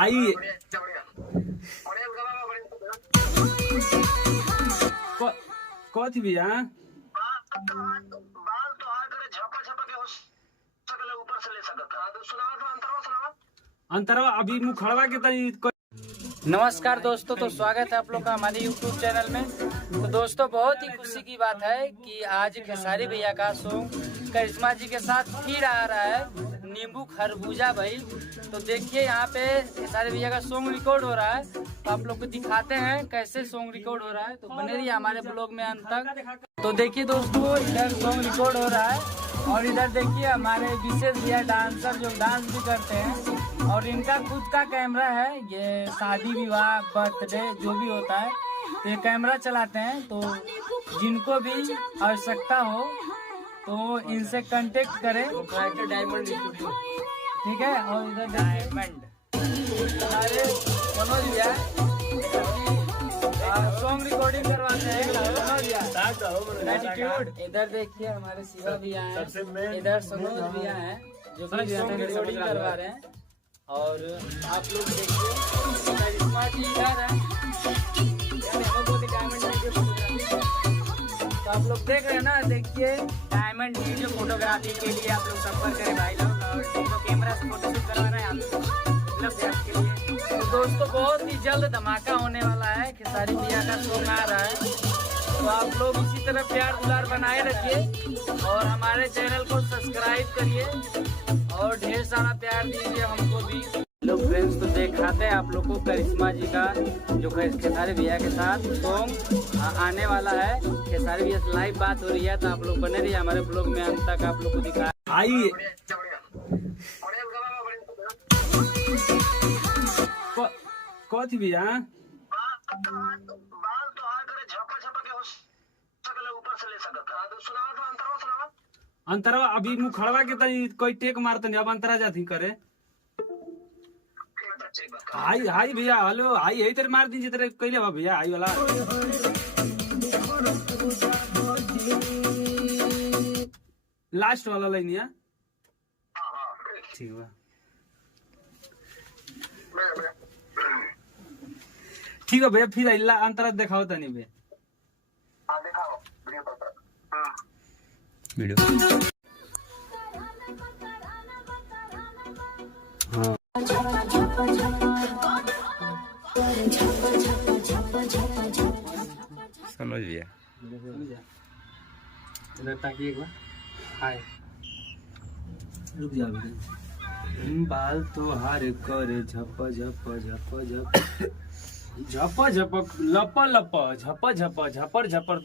आइए कथी भैया अंतरवा अभी मुँह खड़वा के तनी। नमस्कार दोस्तों, तो स्वागत है आप लोग का हमारे YouTube चैनल में। तो दोस्तों, बहुत ही खुशी की बात है कि आज खेसारी भैया का सॉन्ग करिश्मा जी के साथ फिर आ रहा है, नींबू खरबूजा भाई। तो देखिए यहाँ पे खेसारी भैया का सॉन्ग रिकॉर्ड हो रहा है, तो आप लोग को दिखाते हैं कैसे सॉन्ग रिकॉर्ड हो रहा है। तो बने रहिए हमारे ब्लॉग में अंत तक। तो देखिए दोस्तों, इधर सॉन्ग रिकॉर्ड हो रहा है और इधर देखिए हमारे विशेष भैया डांसर जो डांस भी करते हैं, और इनका खुद का कैमरा है। ये शादी विवाह बर्थडे जो भी होता है तो ये कैमरा चलाते हैं। तो जिनको भी आवश्यकता हो तो इनसे कांटेक्ट करें। डायमंड स्टूडियो, ठीक है। और इधर डायमंड हमारे मनोज भैया सॉन्ग रिकॉर्डिंग करवाते हैं। इधर देखिए हमारे शिवा भैया हैं, इधर सनोज भैया हैं जो सॉन्ग रिकॉर्डिंग करवा रहे हैं। और आप लोग देखिए करिश्मा जी इधर है, तो आप लोग देख रहे हैं ना। देखिए डायमंड वीडियो फोटोग्राफी के लिए आप लोग संपर्क करें भाई लोग, और कैमरा से फोटोशूट करवा रहे हैं उपलब्ध है आपके लिए। तो दोस्तों, बहुत ही जल्द धमाका होने वाला है, खेसारी भैया का सॉन्ग आ रहा है। तो आप लोग इसी तरह प्यार दुलार बनाए रखिए और हमारे चैनल को सब्सक्राइब करिए और ढेर सारा प्यार दीजिए हमको भी। हेलो फ्रेंड्स, तो दिखाते हैं आप लोग को करिश्मा जी का जो खेसारी भैया के साथ सॉन्ग आने वाला है। खेसारी भैया से लाइव बात हो रही है, तो आप लोग बने रहिए हमारे ब्लॉग में अंत तक। आप लोग को दिखा आइए कथी भैया अंतरवा अभी मुँह खड़वा के तनी कोई टेक मारतनी। अब अंतरा जाती करे हाई हाई भैया, हेलो हाई यही तेरे मार दीजिए तेरे कैले बा भैया हाई वाला। लास्ट वाला लाइन है, ठीक बा ठीक है भैया। फिर अल्लाह अंतरा दिखाओ तनी भैया वीडियो। हाँ समझ गया। इधर ताकि एक बार हाय रुक जा। बाल तो हार करे झप झप झप झप झप झप लप लप झप झप झपर झपर।